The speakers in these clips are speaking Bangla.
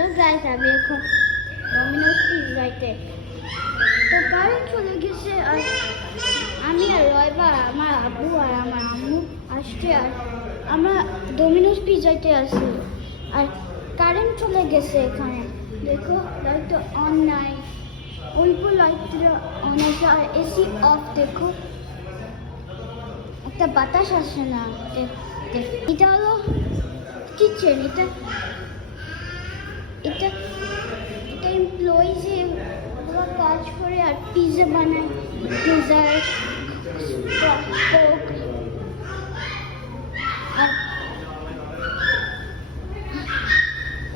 হ্যালো গাইস, আমি এখন ডমিনোস পিৎজাতে। তো কারেন্ট চলে গেছে আর আমি আর রয়বা, আমার আব্বু আর আমার আম্মু আসছে আর আমরা ডমিনোস পিৎজাতে আছি। আর কারেন্ট চলে গেছে এখানে, দেখো লাইটটা অন নাই, অল্প লাইটটা অন আছে আর এসি অফ। দেখো একটা বাতাস আসে না। এটা হলো কিচেন, এটা এটা এটা এমপ্লয়িজ ওরা কাজ করে আর পিৎজা বানায়, পিৎজার কোক আর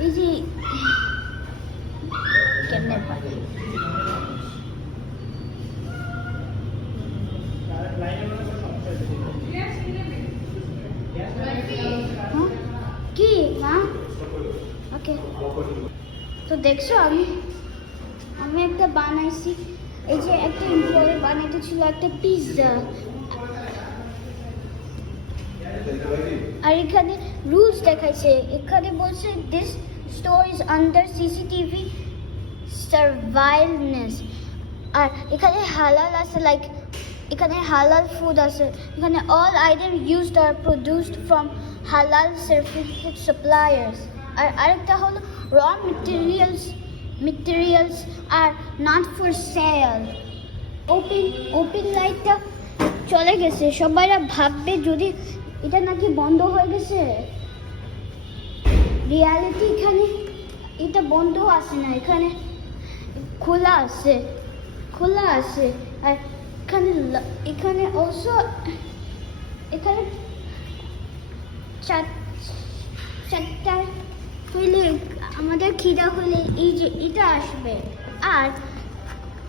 এই যে কেমনে বানায়। কি মা? ওকে, তো দেখছো আমি একটা বানাইছি। এই যে একটা এমপ্লয়ি বানাইতে ছিল একটা পিৎজা, আর এখানে রুলস দেখাইছে। এখানে বলছে this store is under CCTV surveillance. আর এখানে হালাল আছে, লাইক এখানে হালাল ফুড আছে। এখানে অল আইটেম ইউজড আর প্রডিউসড ফ্রম হালাল সার্টিফিকেট সাপ্লায়ার্স। আর আরেকটা হলো raw materials are not for sale. Open লাইটটা চলে গেছে, সবাইরা ভাববে যদি এটা নাকি বন্ধ হয়ে গেছে। রিয়ালিটি এখানে এটা বন্ধ আছে না, এখানে খোলা আছে। আর এখানে অলসো এখানে চারটা হইলে আমাদের খিদা হলে এই যে এটা আসবে আর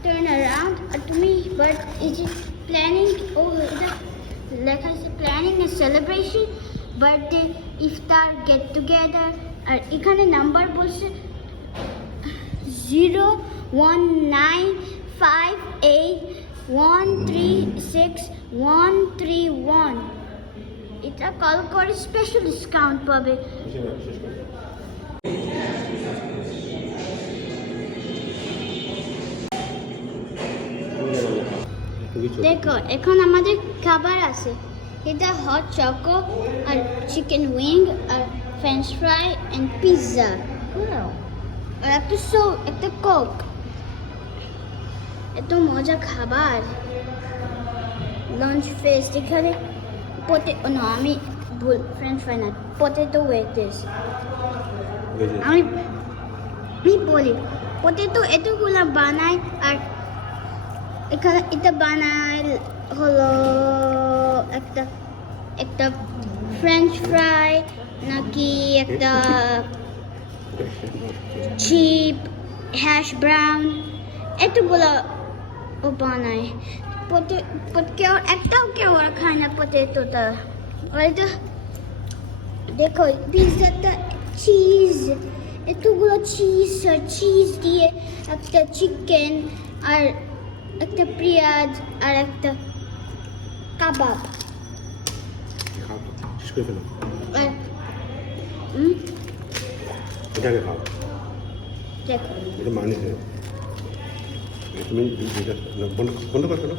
টার্ন অ্যারাউন্ড। আর তুমি বাট এই যে প্ল্যানিং, ও এটা লেখা আছে প্ল্যানিং এ সেলিব্রেশন, বার্থডে, ইফতার, গেট টুগেদার। আর এখানে নাম্বার বলছে 01958136131। এটা কল করে স্পেশাল ডিসকাউন্ট পাবে। দেখো এখন আমাদের খাবার আছে, এটা হট চকো আর চিকেন উইং আর ফ্রেঞ্চ ফ্রাই এন্ড পিৎজা আর একটা কোক। এত মজা খাবার, লাঞ্চ ফেস্ট। এখানে আমি ভুল, ফ্রেঞ্চ ফ্রাই না, পটেটো ওয়েটেস। আমি বলি পটেটো এতগুলা বানাই আর এখানে এটা বানায় হলো একটা ফ্রেঞ্চ ফ্রাই নাকি একটা চিপ হ্যাশ ব্রাউন, এতগুলো ও বানায়। কেউ আর খায় না পটেটোটা। এটা দেখো পিৎজাটা চিজ, এতগুলো চিজ দিয়ে একটা চিকেন আর একটা পেঁয়াজ আর একটা কাবাব। এটাকে খাও, দেখো এটা মানে তুমি বন্ধ করছো না।